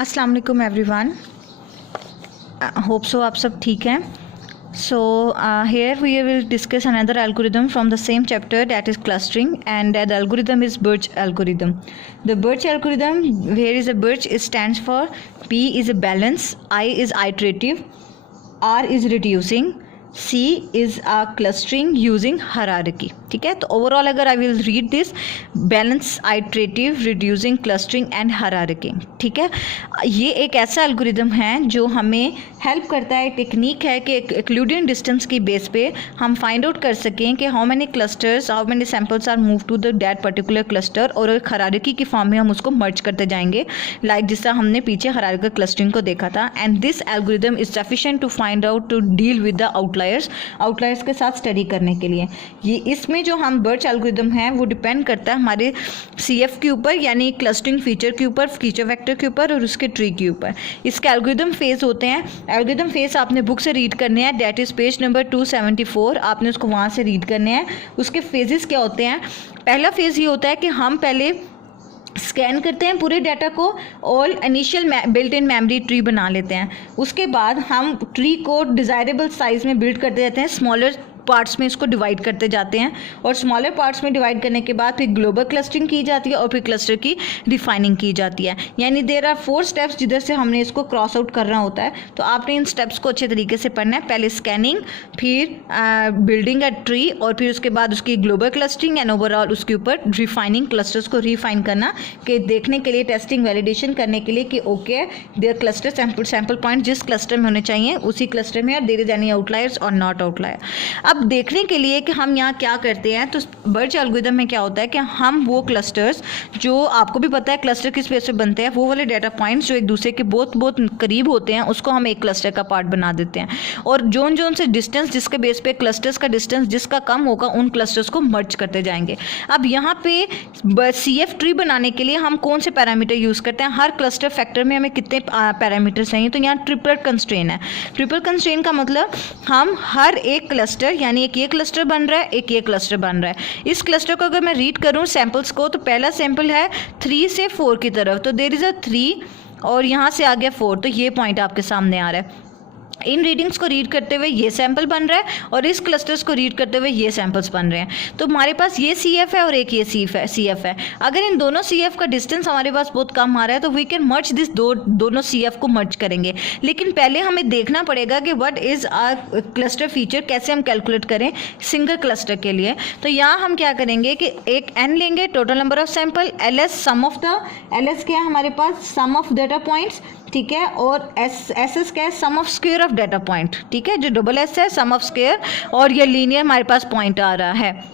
अस्सलाम वालेकुम everyone, hope so आप सब ठीक हैं. So here we will discuss another algorithm from the same chapter, that is clustering, and that algorithm is Birch algorithm. The Birch algorithm, here is a Birch, it stands for P is a balance, I is iterative, R is reducing, C is a clustering using hierarchy. ठीक है, तो overall अगर I will read this, balance, iterative, reducing, clustering and hierarchy. ठीक है, ये एक ऐसा algorithm है जो हमें हेल्प करता है, टेक्निक है कि यूक्लिडियन डिस्टेंस की बेस पे हम फाइंड आउट कर सकें कि how many clusters, how many samples are move to the that particular cluster, और एक हायरार्की की फॉर्म में हम उसको मर्ज करते जाएंगे, लाइक जिस तरह हमने पीछे हायरार्किकल क्लस्टरिंग को देखा था. And this algorithm is sufficient to find out, to deal with the outliers के साथ स्टडी करने के लिए. ये इसमें जो हम बर्च एल्गोरिदम है वो डिपेंड करता है हमारे CF के ऊपर, यानी क्लस्टरिंग फीचर के ऊपर, फीचर वेक्टर के ऊपर और उसके ट्री के ऊपर. इसके एल्गोरिदम फेज होते हैं. एल्गोरिदम फेज आपने बुक से रीड करने हैं, दैट इज पेज नंबर 274. आपने उसको वहाँ से रीड करने हैं. उसके फेजेस क्या होते हैं? पहला फेज ये होता है कि हम पहले स्कैन करते हैं पूरे डाटा को और initial built in memory tree बना लेते हैं. उसके बाद हम ट्री को डिज़ायरेबल साइज़ में बिल्ड करते जाते हैं, स्मॉलर पार्ट्स में इसको डिवाइड करते जाते हैं, और स्मॉलर पार्ट्स में डिवाइड करने के बाद फिर ग्लोबल क्लस्टरिंग की जाती है और फिर क्लस्टर की रिफाइनिंग की जाती है. यानी देयर आर 4 स्टेप्स जिधर से हमने इसको क्रॉस आउट करना होता है. तो आपने इन स्टेप्स को अच्छे तरीके से पढ़ना है. पहले स्कैनिंग, फिर बिल्डिंग अ ट्री, और फिर उसके बाद उसकी ग्लोबल क्लस्टरिंग एंड ओवरऑल उसके ऊपर रिफाइनिंग, क्लस्टर्स को रिफाइन करना, कि देखने के लिए, टेस्टिंग, वैलिडेशन करने के लिए कि okay there cluster sample point जिस क्लस्टर में होने चाहिए उसी क्लस्टर में, और देयर इज एनी आउटलायर्स और नॉट आउटलायर. अब देखने के लिए कि हम यहाँ क्या करते हैं, तो बर्च एल्गोरिथम में क्या होता है कि हम वो क्लस्टर्स, जो आपको भी पता है क्लस्टर किस बेस पे बनते हैं, वो वाले डाटा पॉइंट्स जो एक दूसरे के बहुत बहुत करीब होते हैं उसको हम एक क्लस्टर का पार्ट बना देते हैं, और जोन से डिस्टेंस, जिसके बेस पे क्लस्टर्स का डिस्टेंस जिसका कम होगा उन क्लस्टर्स को मर्ज करते जाएंगे. अब यहाँ पे CF ट्री बनाने के लिए हम कौन से पैरामीटर यूज़ करते हैं? हर क्लस्टर फैक्टर में हमें कितने पैरामीटर चाहिए? तो यहाँ ट्रिपल कंस्ट्रेन है. ट्रिपल कंस्ट्रेन का मतलब हम हर एक क्लस्टर, यानी एक ये क्लस्टर बन रहा है, एक ये क्लस्टर बन रहा है. इस क्लस्टर को अगर मैं रीड करूं सैंपल्स को, तो पहला सैंपल है 3 से 4 की तरफ, तो देयर इज़ अ 3 और यहाँ से आ गया 4, तो ये पॉइंट आपके सामने आ रहा है. इन रीडिंग्स को रीड करते हुए ये सैंपल बन रहा है और इस क्लस्टर्स को रीड करते हुए ये सैंपल्स बन रहे हैं. तो हमारे पास ये CF है और एक ये CF है. अगर इन दोनों CF का डिस्टेंस हमारे पास बहुत कम आ रहा है तो वी कैन मर्ज दिस, दोनों CF को मर्ज करेंगे. लेकिन पहले हमें देखना पड़ेगा कि what is a cluster feature, कैसे हम कैलकुलेट करें सिंगल क्लस्टर के लिए. तो यहाँ हम क्या करेंगे कि एक N लेंगे, total number of sample, LS sum of the, LS क्या है हमारे पास? Sum of data points. ठीक है, और SS क्या है? Sum of square of data point. ठीक है, जो डबल S है सम ऑफ स्क्वायर, और ये लीनियर हमारे पास पॉइंट आ रहा है.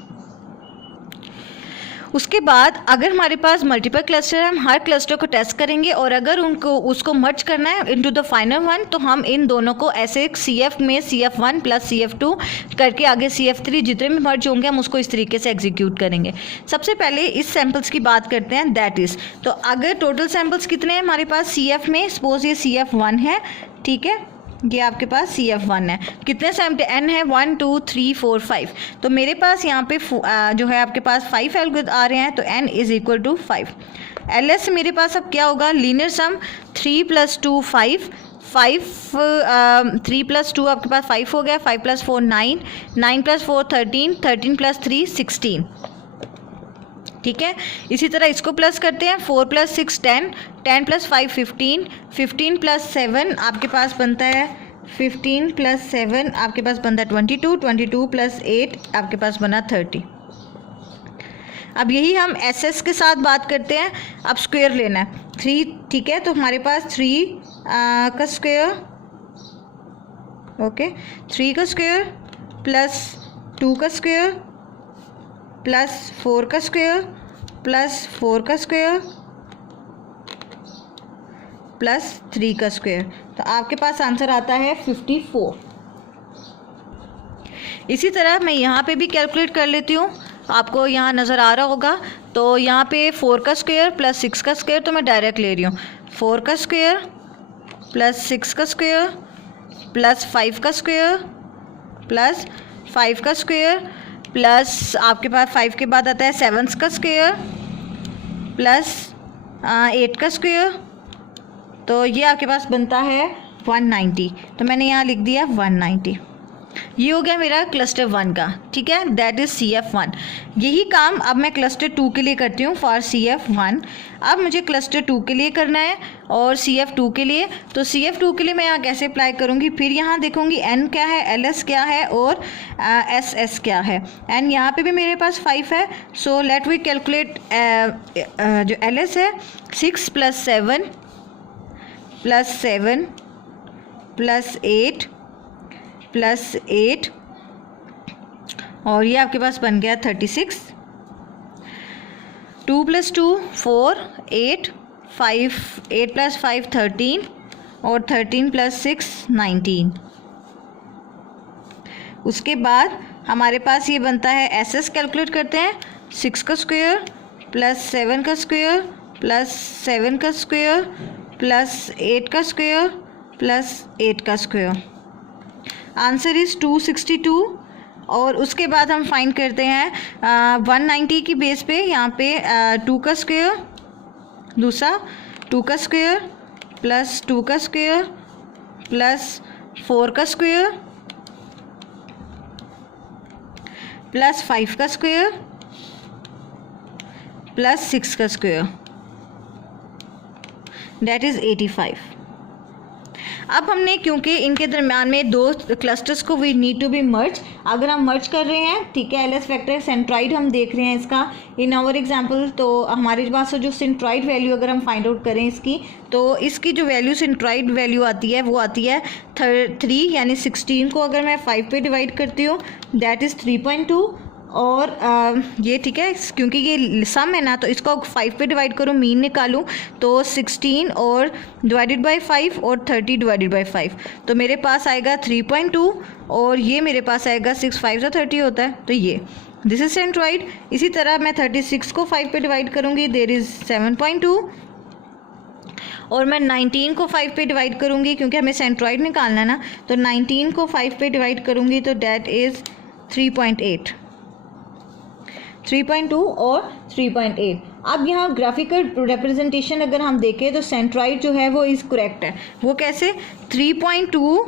उसके बाद अगर हमारे पास मल्टीपल क्लस्टर है, हम हर क्लस्टर को टेस्ट करेंगे, और अगर उसको मर्ज करना है इनटू द फाइनल वन, तो हम इन दोनों को ऐसे CF में CF1 प्लस CF2 करके आगे CF3 जितने भी मर्ज होंगे हम उसको इस तरीके से एग्जीक्यूट करेंगे. सबसे पहले इस सैम्पल्स की बात करते हैं, दैट इज़, तो अगर टोटल सैम्पल्स कितने हैं हमारे पास CF में, सपोज ये CF1 है. ठीक है, ये आपके पास CF1 है. कितने सैम्पल N है? 1 2 3 4 5. तो मेरे पास यहाँ पे जो है आपके पास 5 एल्गोरिथम आ रहे हैं, तो N is equal to 5. LS मेरे पास अब क्या होगा? लीनियर सम 3 + 2 5, 3 + 2 आपके पास 5 हो गया, 5 + 4 9, 9 + 4 13, 13 + 3 16. ठीक है, इसी तरह इसको प्लस करते हैं, 4 + 6 10, 10 + 5 15, 15 + 7 आपके पास बनता है 15 + 7 आपके पास बनता है 22, 22 + 8 आपके पास बना 30. अब यही हम SS के साथ बात करते हैं. अब स्क्वायर लेना है 3. ठीक है, तो हमारे पास 3 का स्क्वायर, ओके, 3 का स्क्वायर प्लस 2 का स्क्वायर प्लस 4 का स्क्वायर प्लस 4 का स्क्वायर प्लस 3 का स्क्वायर, तो आपके पास आंसर आता है 54. इसी तरह मैं यहाँ पे भी कैलकुलेट कर लेती हूँ, आपको यहाँ नज़र आ रहा होगा. तो यहाँ पे 4 का स्क्वायर प्लस 6 का स्क्वायर, तो मैं डायरेक्ट ले रही हूँ. 4 का स्क्वायर प्लस 6 का स्क्वायर प्लस 5 का स्क्वायर प्लस 5 का स्क्वायर प्लस आपके पास 5 के बाद आता है 7 का स्क्वायर प्लस 8 का स्क्वायर, तो ये आपके पास बनता है 190, तो मैंने यहाँ लिख दिया 190। ये हो गया मेरा क्लस्टर 1 का, ठीक है, दैट इज़ CF1। यही काम अब मैं क्लस्टर 2 के लिए करती हूँ फॉर CF1। अब मुझे क्लस्टर 2 के लिए करना है और CF2 के लिए, तो CF2 के लिए मैं यहाँ कैसे अप्लाई करूँगी, फिर यहाँ देखूँगी N क्या है, LS क्या है और SS क्या है। N यहाँ पे भी मेरे पास 5 है, सो लेट वी कैलकुलेट जो LS है 6 + 7 + 7 + 8 + 8 और ये आपके पास बन गया 36। 2 + 2 4 8 5 8 + 5 13 और 13 + 6 19। उसके बाद हमारे पास ये बनता है SS कैलकुलेट करते हैं 6 का स्क्वायर + 7 का स्क्वायर + 7 का स्क्वायर + 8 का स्क्वायर + 8 का स्क्वायर। Answer is 262। और उसके बाद हम फाइंड करते हैं 190 की बेस पे यहाँ पे 2 का स्क्वायर, दूसरा 2 का स्क्वायर + 2 का स्क्वायर + 4 का स्क्वायर + 5 का स्क्वायर + 6 का स्क्वायर, दैट इज़ 85। अब हमने क्योंकि इनके दरम्यान में 2 क्लस्टर्स को we need to be merge, अगर हम मर्ज कर रहे हैं, ठीक है, LS फैक्टर सेंट्राइड हम देख रहे हैं इसका इन आवर एग्जांपल, तो हमारे पास जो सेंट्राइड वैल्यू अगर हम फाइंड आउट करें इसकी, तो इसकी जो वैल्यू सेंट्राइड वैल्यू आती है वो आती है 3, यानी 16 को अगर मैं 5 पे डिवाइड करती हूँ दैट इज़ 3.2। और ये ठीक है, क्योंकि ये सम है ना, तो इसको 5 पे डिवाइड करूँ, मीन निकालूँ, तो 16 और डिवाइडेड बाय 5 और 30 डिवाइडेड बाय 5, तो मेरे पास आएगा 3.2 और ये मेरे पास आएगा 6 5 से 30 होता है, तो ये दिस इज सेंट्राइड। इसी तरह मैं 36 को 5 पे डिवाइड करूँगी, देयर इज़ 7.2 और मैं 19 को 5 पे डिवाइड करूँगी क्योंकि हमें सेंट्राइड निकालना है ना, तो 19 को 5 पे डिवाइड करूँगी तो डैट इज़ 3.8, 3.2 और 3.8। अब यहाँ ग्राफिकल रिप्रेजेंटेशन अगर हम देखें तो सेंट्राइड जो है वो इज़ करेक्ट है। वो कैसे, 3.2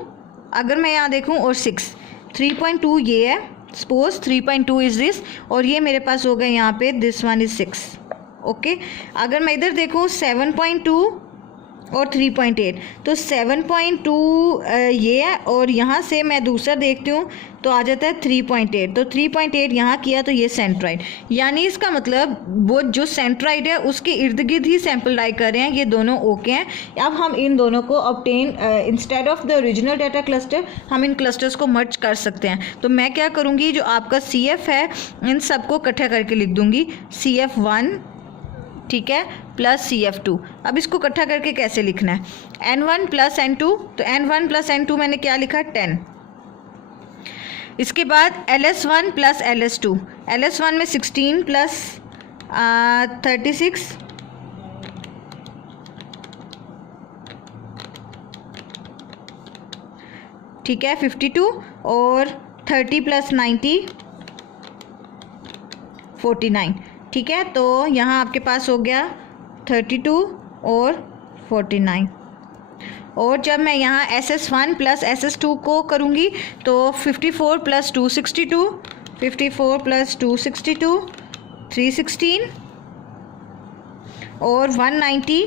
अगर मैं यहाँ देखूँ और 6, 3.2 ये है, सपोज 3.2 इज़ दिस, और ये मेरे पास हो गया यहाँ पे दिस वन इज़ 6, ओके। अगर मैं इधर देखूँ 7.2 और 3.8, तो 7.2 ये है और यहाँ से मैं दूसरा देखती हूँ तो आ जाता है 3.8, तो 3.8 यहाँ किया तो ये सेंट्राइड, यानी इसका मतलब वो जो सेंट्राइड है उसके इर्द गिर्द ही सैंपल लाई कर रहे हैं, ये दोनों ओके हैं। अब हम इन दोनों को obtain instead of the original data cluster हम इन क्लस्टर्स को मर्ज कर सकते हैं। तो मैं क्या करूँगी, जो आपका CF है इन सबको इकट्ठा करके लिख दूँगी, CF1 ठीक है प्लस CF2। अब इसको इकट्ठा करके कैसे लिखना है, N1 + N2, तो N1 + N2 मैंने क्या लिखा 10। इसके बाद LS1 + LS2, LS1 में 16 + 36 ठीक है 52 और 30 + 90 49, ठीक है। तो यहाँ आपके पास हो गया 32 और 49। और जब मैं यहाँ SS1 + SS2 को करूँगी तो 54 + 2 62, 54 + 2 62 316 और 190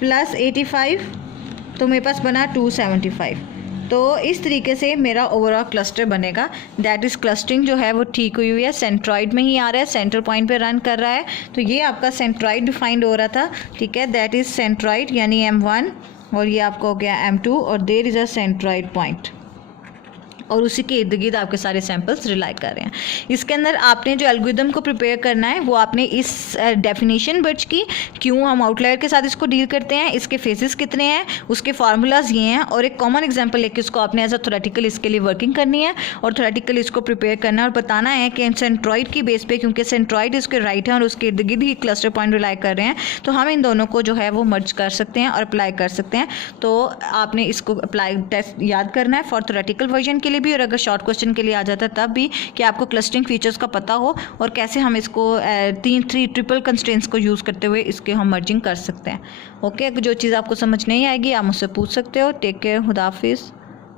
+ 85, तो मेरे पास बना 275। तो इस तरीके से मेरा ओवरऑल क्लस्टर बनेगा। दैट इज़ क्लस्टरिंग जो है वो ठीक हुई हुई है, सेंट्रॉइड में ही आ रहा है, सेंटर पॉइंट पे रन कर रहा है। तो ये आपका सेंट्रॉइड डिफाइंड हो रहा था, ठीक है, दैट इज़ सेंट्रॉइड यानी M1 और ये आपका हो गया M2 और there is a centroid point और उसी के इर्द गिर्द आपके सारे सैंपल्स रिलाई कर रहे हैं। इसके अंदर आपने जो एल्गोरिदम को प्रिपेयर करना है वो आपने इस डेफिनेशन बच की, क्यों हम आउटलायर के साथ इसको डील करते हैं, इसके फेसेस कितने हैं, उसके फार्मूलाज ये हैं और एक कॉमन एग्जांपल लेके इसको आपने एज अ थ्योरेटिकल इसके लिए वर्किंग करनी है और थ्योरेटिकल इसको प्रिपेयर करना है और बताना है कि सेंट्रॉइड की बेस पे, क्योंकि सेंट्रॉइड इसके राइट है और उसके इर्द गिर्द ही क्लस्टर पॉइंट रिलाई कर रहे हैं, तो हम इन दोनों को जो है वो मर्ज कर सकते हैं और अप्लाई कर सकते हैं। तो आपने इसको अप्लाई टेस्ट याद करना है फॉर थ्योरेटिकल वर्जन के लिए लिए भी और अगर शॉर्ट क्वेश्चन के लिए आ जाता है तब भी, कि आपको क्लस्टरिंग फीचर्स का पता हो और कैसे हम इसको थ्री ट्रिपल कंस्ट्रेंट्स को यूज़ करते हुए इसके हम मर्जिंग कर सकते हैं। ओके, जो चीज़ आपको समझ नहीं आएगी आप मुझसे पूछ सकते हो। टेक केयर, खुदा हाफिज़।